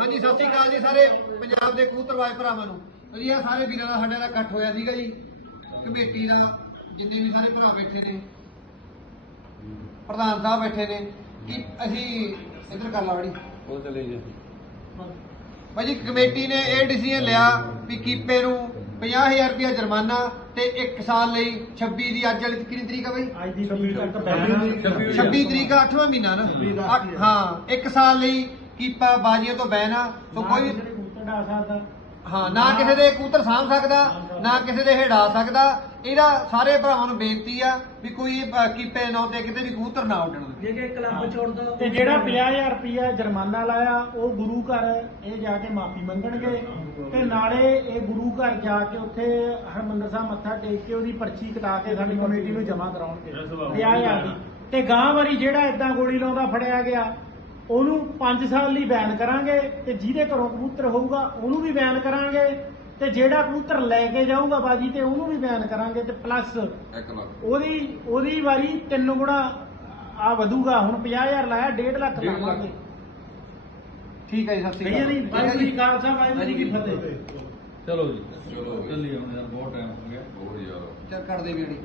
ਹਾਂਜੀ ਸਤਿ ਸ਼੍ਰੀ ਅਕਾਲ ਜੀ ਸਾਰੇ ਪੰਜਾਬ ਦੇ ਕਬੂਤਰਵਾਜ ਭਰਾਵਾਂ ਨੂੰ। ਜੀ ਆ ਸਾਰੇ ਵੀਰਾਂ ਦਾ ਸਾਡੇ ਦਾ ਇਕੱਠ ਹੋਇਆ ਸੀਗਾ ਜੀ ਕਮੇਟੀ ਦਾ ਜਿੰਨੇ ਵੀ ਸਾਰੇ ਭਰਾ ਬੈਠੇ ਨੇ ਪ੍ਰਧਾਨ ਸਾਹਿਬ ਬੈਠੇ ਨੇ ਕਿ ਅਸੀਂ ਇੱਧਰ ਕਰ ਲਾ ਵੜੀ। ਉਹ ਚਲੇ ਜੀ ਭਾਜੀ ਕਮੇਟੀ ਨੇ ਇਹ ਡਿਸੀਜਨ ਲਿਆ ਵੀ ਕੀਪੇ ਨੂੰ 50000 ਰੁਪਇਆ ਜੁਰਮਾਨਾ ਤੇ 1 ਸਾਲ ਲਈ 26 ਦੀ ਅੱਜ ਵਾਲੀ ਕਿੰਨੀ ਤਰੀਕ ਆ ਬਈ? ਅੱਜ ਦੀ ਤਰੀਕ ਤੱਕ ਬੈਨ 26 ਤਰੀਕ ਆ 8ਵਾਂ ਮਹੀਨਾ ਨਾ। ਹਾਂ 1 ਸਾਲ ਲਈ ਕੀਪਾ ਬਾਜੀਆਂ ਤੋਂ ਬੈਨ ਆ ਸੋ ਕੋਈ ਡਾ ਸਕਦਾ। ਹਾਂ ਨਾ ਕਿਸੇ ਦੇ ਕਬੂਤਰ ਸਾਂਭ ਸਕਦਾ ਨਾ ਕਿਸੇ ਦੇ ਹੇੜਾ ਸਕਦਾ। ਇਹਦਾ ਸਾਰੇ ਭਰਾਵਾਂ ਨੂੰ ਬੇਨਤੀ ਆ ਵੀ ਕੋਈ ਕੀਪੇ ਨਾਂ ਤੇ ਕਿਤੇ ਵੀ ਕਬੂਤਰ ਨਾ ਉੱਡਣ। ਜੇ ਕਿ ਕਲੱਬ ਛੋੜ ਦੋ ਤੇ ਜਿਹੜਾ 50000 ਰੁਪਇਆ ਜੁਰਮਾਨਾ ਲਾਇਆ ਉਹ ਗੁਰੂ ਘਰ ਇਹ ਜਾ ਕੇ ਮਾਫੀ ਮੰਗਣਗੇ। ਤੇ ਨਾਲੇ ਇਹ ਗੁਰੂ ਘਰ ਜਾ ਕੇ ਉੱਥੇ ਹਰਮੰਦਰ ਸਾਹਿਬ ਮੱਥਾ ਟੇਕ ਕੇ ਉਹਦੀ ਪਰਚੀ ਕਟਾ ਕੇ ਸਾਡੀ ਕਮੇਟੀ ਨੂੰ ਜਮ੍ਹਾਂ ਕਰਾਉਣਗੇ। 50000 ਦੀ। ਤੇ ਗਾਂ ਵਾਰੀ ਜਿਹੜਾ ਇਦਾਂ ਗੋਲੀ ਲਾਉਂਦਾ ਫੜਿਆ ਗਿਆ। ਉਹਨੂੰ 5 ਸਾਲ ਲਈ ਬੈਨ ਕਰਾਂਗੇ ਤੇ ਜਿਹਦੇ ਘਰੋਂ ਕਬੂਤਰ ਹੋਊਗਾ ਉਹਨੂੰ ਵੀ ਬੈਨ ਕਰਾਂਗੇ ਤੇ ਜਿਹੜਾ ਕਬੂਤਰ ਲੈ ਕੇ ਜਾਊਗਾ ਬਾਜੀ ਤੇ ਉਹਨੂੰ ਵੀ ਬੈਨ ਕਰਾਂਗੇ ਤੇ ਪਲੱਸ ਉਹਦੀ ਉਹਦੀ ਵਾਰੀ ਤਿੰਨ ਗੁਣਾ ਆ ਵਧੂਗਾ ਹੁਣ 50000 ਲਾਇਆ 1.5 ਲੱਖ ਲਾਵਾਂਗੇ। ਠੀਕ ਹੈ ਜੀ ਸਤਿ ਸ਼੍ਰੀ ਭਈਆ ਅਕਾਲ। ਵਾਹਿਗੁਰੂ ਜੀ ਕਾ ਖਾਲਸਾ ਵਾਹਿਗੁਰੂ ਜੀ ਕੀ ਫਤਿਹ। ਚਲੋ ਜੀ। ਚਲੋ ਚੱਲੀ ਹੁਣ ਯਾਰ ਬਹੁਤ ਟਾਈਮ ਹੋ ਗਿਆ। ਚੱਲ ਕਰ ਦੇ ਵੀੜੀ